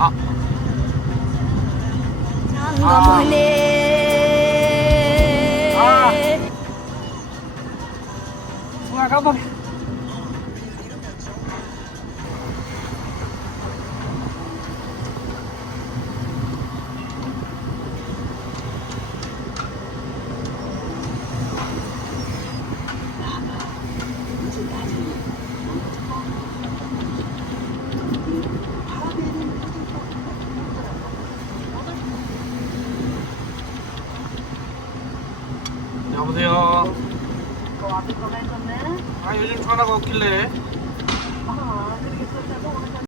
아, 장거문에 승아 깜빡이. 여보세요. 너 앞에 거가 있었네. 아, 요즘 전화가 없길래.